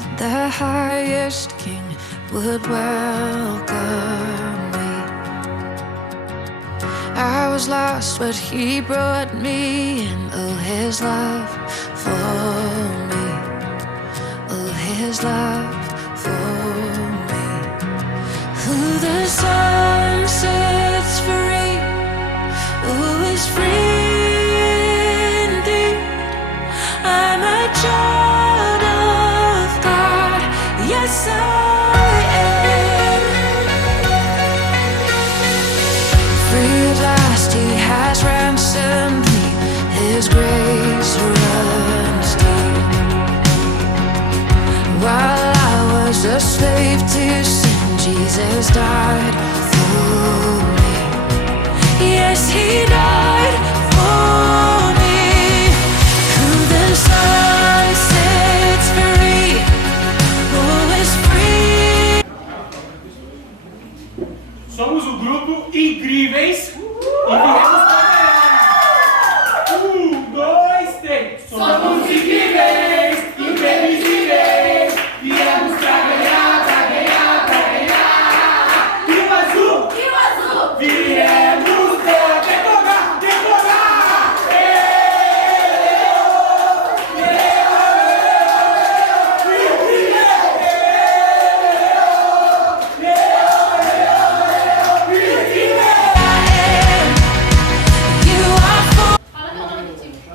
that the highest king would welcome me. I was lost, but he brought me in. Oh, his love for me. Oh, his love for me. Who the sun sets free, who is free indeed. I'm a child of God, yes I am. Free at last, he has ransomed me. His grace runs deep. While I was a slave to sin, Jesus died for me. Yes, he died for me. Who the sun sets free, who is free. Somos o grupo Incríveis e viemos pra ganhar. 1, 2, 3. Somos incríveis, imprevisíveis. Viemos pra ganhar, pra ganhar, pra ganhar. E o azul, viemos pra detonar, detonar.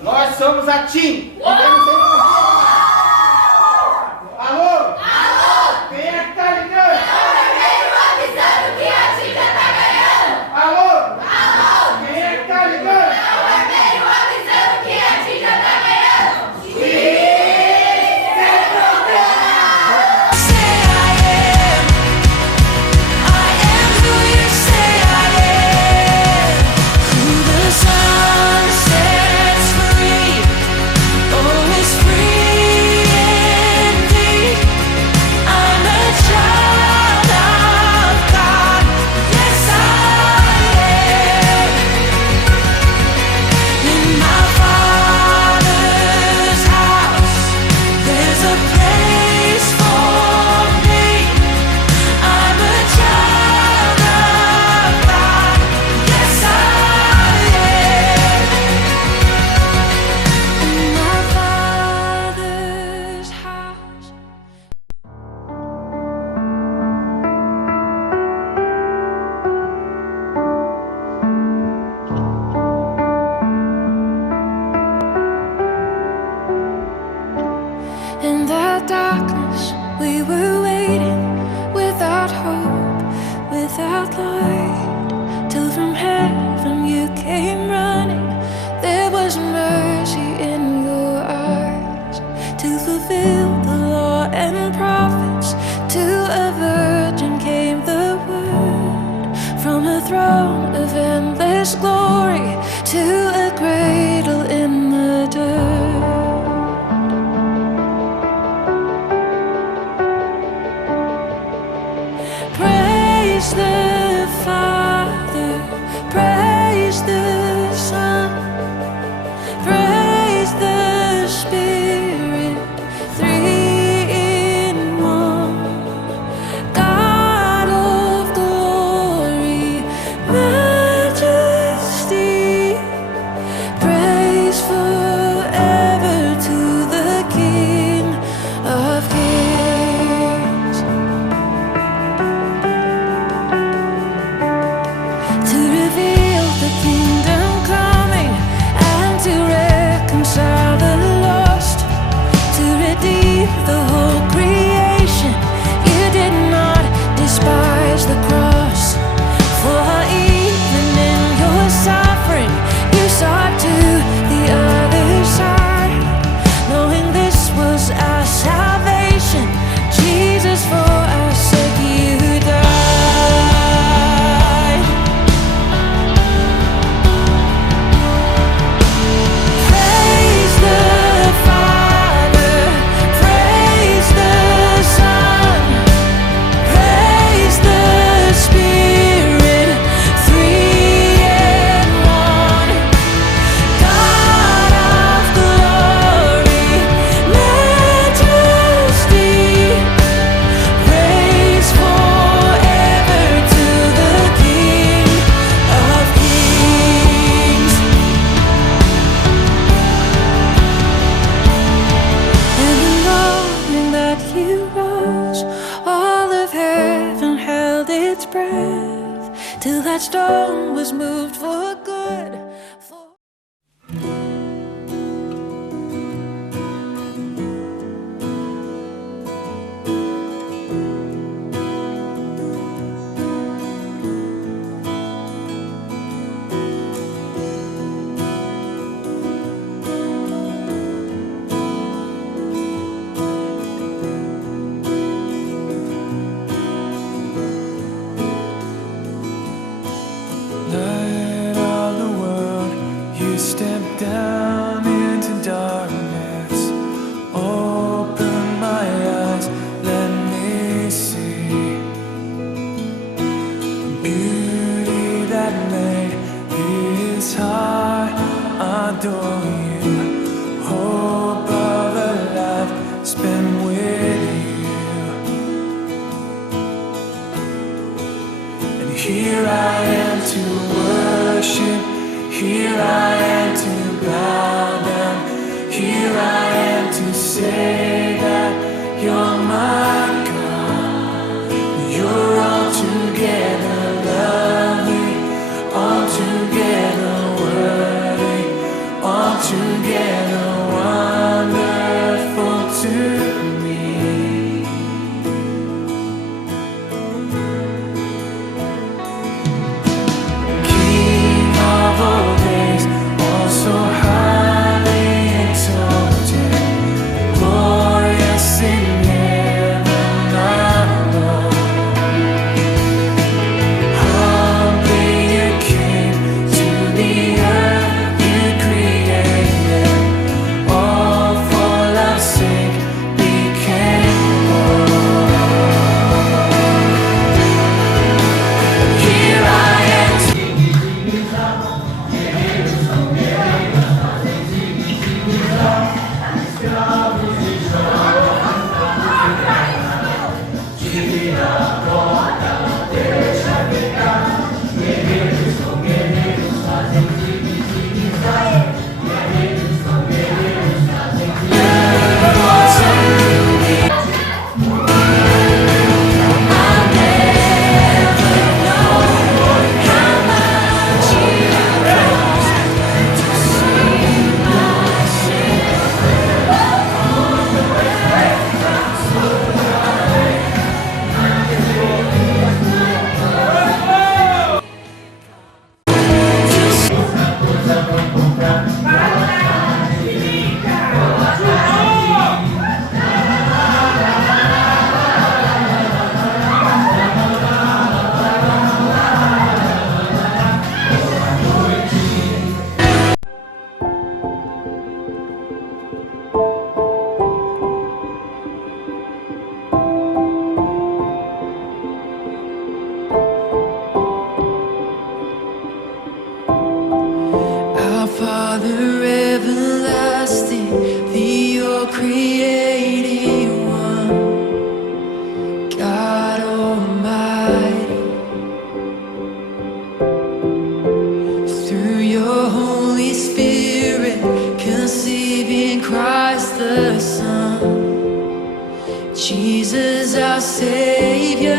Nós somos a TIM. Alô? Alô? Quem é que tá ligando? É o vermelho avisando que a TIM já tá ganhando. Alô? Alô? Quem é que tá ligando? É o vermelho avisando que a TIM já tá ganhando. Say I am who you say I am. Who the sun sets free, oh, is free indeed. I'm a child of God, yes I am. In my Father's house, there's a place for me. I'm a child of God, yes I am. In my Father's house. In the darkness, we were waiting, without hope, without light, till from heaven you came running. There was mercy in your eyes to fulfill the law and prophets. To a virgin came the word, from a throne of endless glory to a cradle in the dirt. Praise the Father, praise the Son, praise the Spirit, three in one. God of glory, majesty, praise forever to the King of Kings. To reveal the kingdom coming and to reconcile the lost, to redeem the whole creation. You did not despise the cross, for even in your suffering you saw to the other side, knowing this was our salvation. Jesus, for our sake you died. Praise the Father, praise the Son, praise the Spirit, its breath, till that stone was moved for good. Light of the world, you step down into darkness. Open my eyes, let me see beauty that made his heart adore you. Hope of a life spent with you. And here I am to worship, here I am to bow down, here I am to say that you're my God. You're altogether lovely, altogether worthy, altogether wonderful to me. King of all days, also highly exalted, glorious in heaven above. Humbly you came to the earth you created, all for love's sake became born. Here I am to Our Father everlasting, the all-creating one, God Almighty. Through your Holy Spirit, conceiving Christ the Son, Jesus our Savior.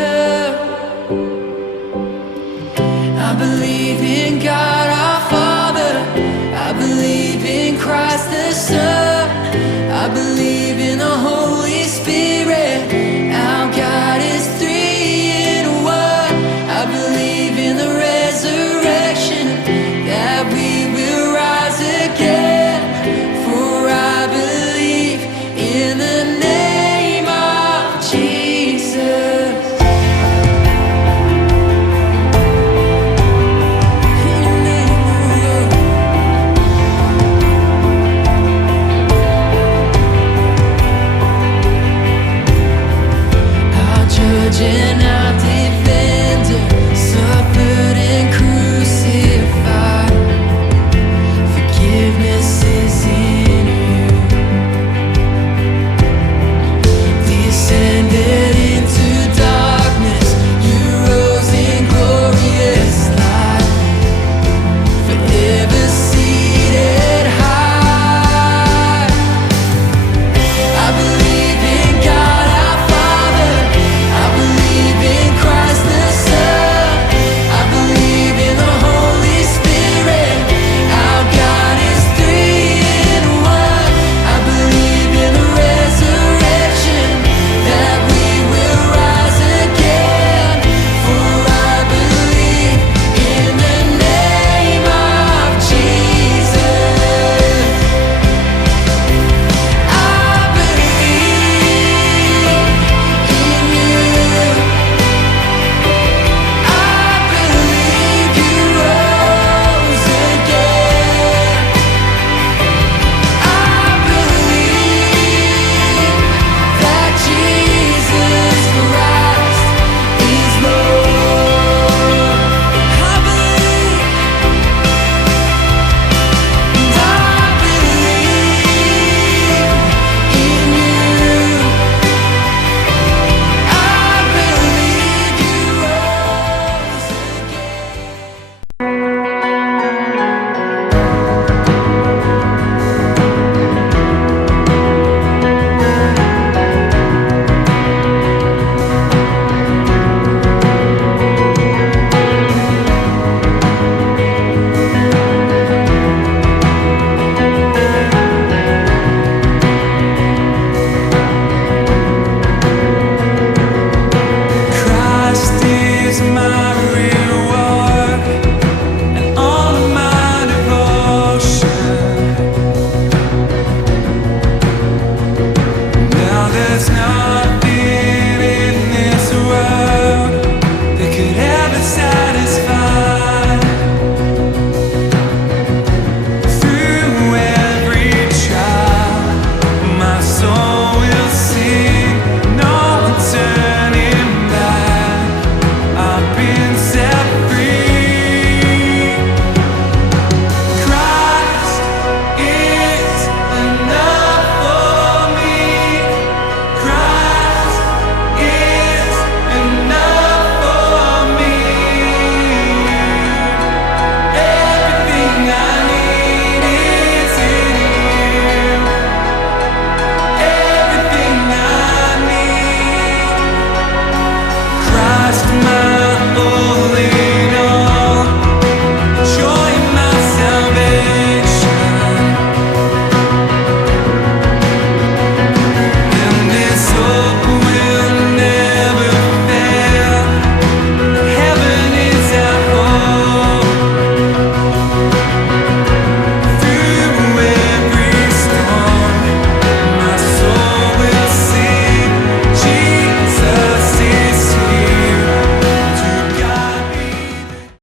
I believe in God